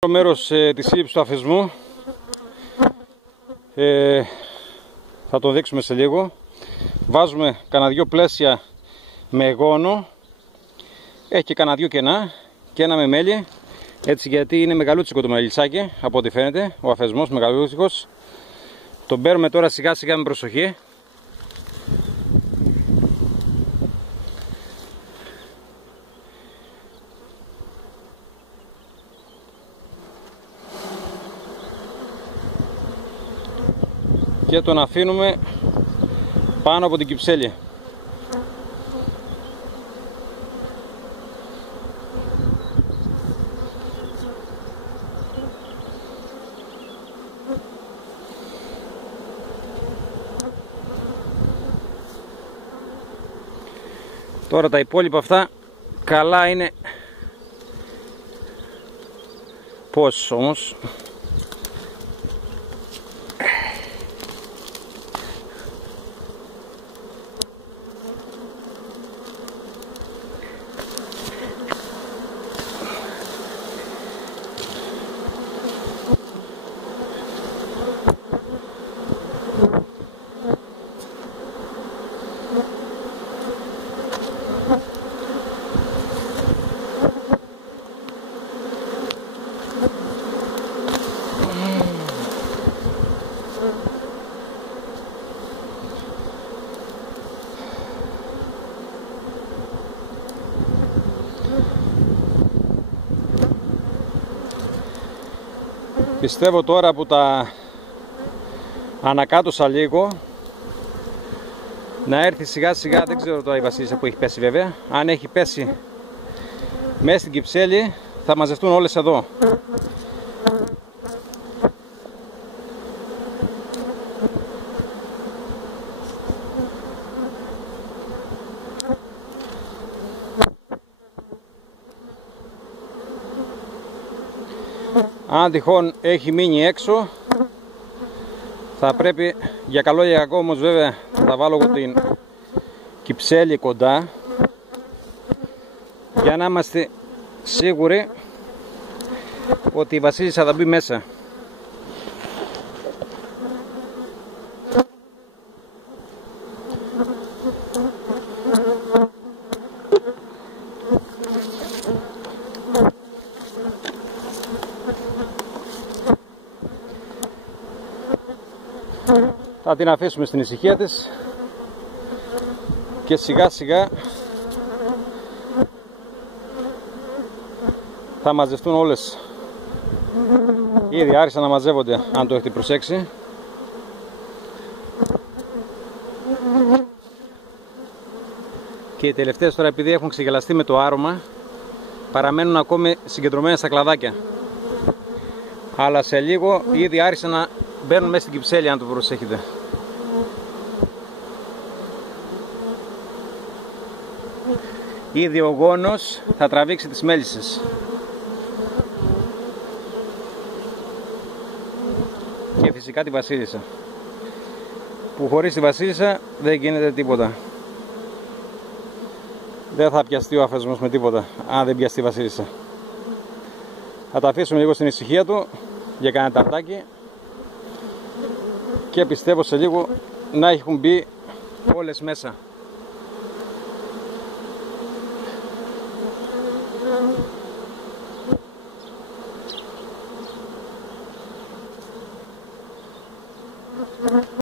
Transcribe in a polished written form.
Το μέρος της σύλληψης του αφισμού θα το δείξουμε σε λίγο. Βάζουμε κανένα δυο πλαίσια με γόνο, έχει και κανένα δυο κενά και ένα με μέλι, έτσι, γιατί είναι μεγαλούτσικο το μελισσάκι από ό,τι φαίνεται, ο αφισμός μεγαλούτσικος. Τον παίρνουμε τώρα σιγά σιγά με προσοχή. Και τον αφήνουμε πάνω από την κυψέλη. Τώρα τα υπόλοιπα αυτά καλά είναι. Πώς όμως? Πιστεύω τώρα που τα ανακάτωσα λίγο να έρθει σιγά σιγά, δεν ξέρω τώρα η βασίλισσα που έχει πέσει βέβαια. Αν έχει πέσει μέσα στην κυψέλη θα μαζευτούν όλες εδώ. Αν τυχόν έχει μείνει έξω, θα πρέπει, για καλό για κακό όμως βέβαια, θα βάλω εγώ την κυψέλη κοντά για να είμαστε σίγουροι ότι η βασίλισσα θα μπει μέσα. Θα την αφήσουμε στην ησυχία της και σιγά σιγά θα μαζευτούν όλες. Ήδη άρχισαν να μαζεύονται, αν το έχετε προσέξει. Και οι τελευταίες τώρα, επειδή έχουν ξεγελαστεί με το άρωμα, παραμένουν ακόμη συγκεντρωμένες στα κλαδάκια. Αλλά σε λίγο ήδη άρχισαν να μπαίνουν μέσα στην κυψέλη, αν το προσέχετε. Ήδη ο γόνος θα τραβήξει τις μέλισσες. Και φυσικά τη βασίλισσα, που χωρίς τη βασίλισσα δεν γίνεται τίποτα. Δεν θα πιαστεί ο αφισμός με τίποτα αν δεν πιαστεί η βασίλισσα. Θα τα αφήσουμε λίγο στην ησυχία του για κανένα ταρτάκι και πιστεύω σε λίγο να έχουν μπει όλες μέσα.